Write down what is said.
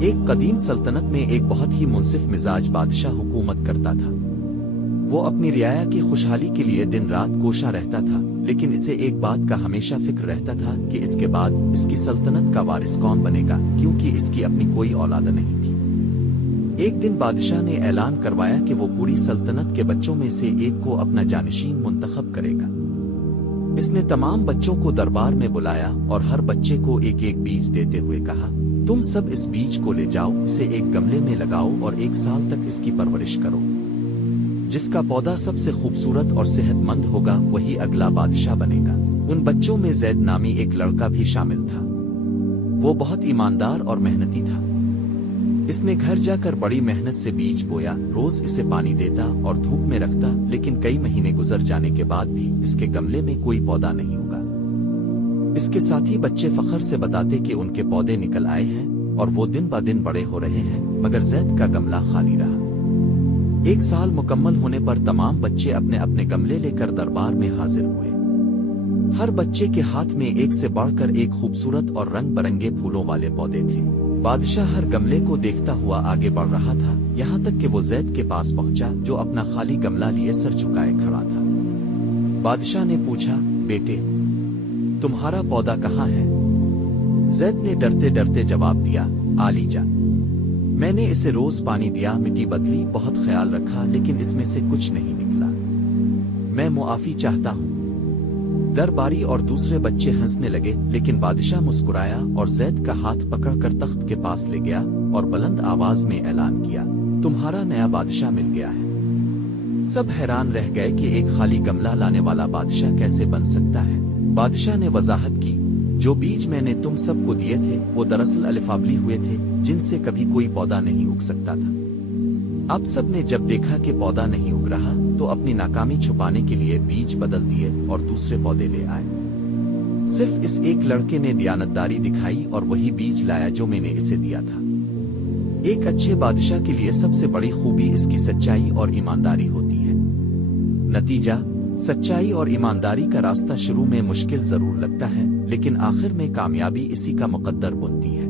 ایک قدیم سلطنت میں ایک بہت ہی منصف مزاج بادشاہ حکومت کرتا تھا۔ وہ اپنی رعایا کی خوشحالی کے لیے دن رات کوشاں رہتا تھا، لیکن اسے ایک بات کا ہمیشہ فکر رہتا تھا کہ اس کے بعد اس کی سلطنت کا وارث کون بنے گا، کیونکہ اس کی اپنی کوئی اولاد نہیں تھی۔ ایک دن بادشاہ نے اعلان کروایا کہ وہ پوری سلطنت کے بچوں میں سے ایک کو اپنا جانشین منتخب کرے گا۔ اس نے تمام بچوں کو دربار میں بلایا اور ہر بچے کو ایک ایک بیج دیتے ہوئے کہا، تم سب اس بیج کو لے جاؤ، اسے ایک گملے میں لگاؤ اور 1 سال تک اس کی پرورش کرو۔ جس کا پودا سب سے خوبصورت اور صحت مند ہوگا وہی اگلا بادشاہ بنے گا۔ ان بچوں میں زید نامی ایک لڑکا بھی شامل تھا۔ وہ بہت ایماندار اور محنتی تھا۔ اس نے گھر جا کر بڑی محنت سے بیج بویا، روز اسے پانی دیتا اور دھوپ میں رکھتا، لیکن کئی مہینے گزر جانے کے بعد بھی اس کے گملے میں کوئی پودا نہیں ہوگا۔ اس کے ساتھی بچے فخر سے بتاتے کہ ان کے پودے نکل آئے ہیں اور وہ دن بہ دن بڑے ہو رہے ہیں، مگر زید کا گملہ خالی رہا۔ 1 سال مکمل ہونے پر تمام بچے اپنے اپنے گملے لے کر دربار میں حاضر ہوئے۔ ہر بچے کے ہاتھ میں ایک سے بڑھ کر ایک خوبصورت اور رنگ برنگے پھولوں والے پودے تھے۔ بادشاہ ہر گملے کو دیکھتا ہوا آگے بڑھ رہا تھا، یہاں تک کہ وہ زید کے پاس پہنچا جو اپنا خالی گملہ لیے سر جھکائے کھڑا تھا۔ بادشاہ نے پوچھا، بیٹے تمہارا پودا کہاں ہے؟ زید نے ڈرتے ڈرتے جواب دیا، عالی جان، میں نے اسے روز پانی دیا، مٹی بدلی، بہت خیال رکھا، لیکن اس میں سے کچھ نہیں نکلا۔ میں معافی چاہتا ہوں۔ درباری اور دوسرے بچے ہنسنے لگے، لیکن بادشاہ مسکرایا اور زید کا ہاتھ پکڑ کر تخت کے پاس لے گیا اور بلند آواز میں اعلان کیا، تمہارا نیا بادشاہ مل گیا ہے۔ سب حیران رہ گئے کہ ایک خالی گملہ لانے والا بادشاہ کیسے بن سکتا ہے۔ بادشاہ نے وضاحت کی، جو بیج میں نے تم سب کو دیے تھے وہ دراصل الفابلی ہوئے تھے، جن سے کبھی کوئی پودا نہیں اگ سکتا تھا۔ اب سب نے جب دیکھا کہ پودا نہیں اگ رہا تو اپنی ناکامی چھپانے کے لیے بیج بدل دیے اور دوسرے پودے لے آئے۔ صرف اس ایک لڑکے نے دیانتداری دکھائی اور وہی بیج لایا جو میں نے اسے دیا تھا۔ ایک اچھے بادشاہ کے لیے سب سے بڑی خوبی اس کی سچائی اور ایمانداری ہوتی ہے۔ نتیجہ، سچائی اور ایمانداری کا راستہ شروع میں مشکل ضرور لگتا ہے، لیکن آخر میں کامیابی اسی کا مقدر بنتی ہے۔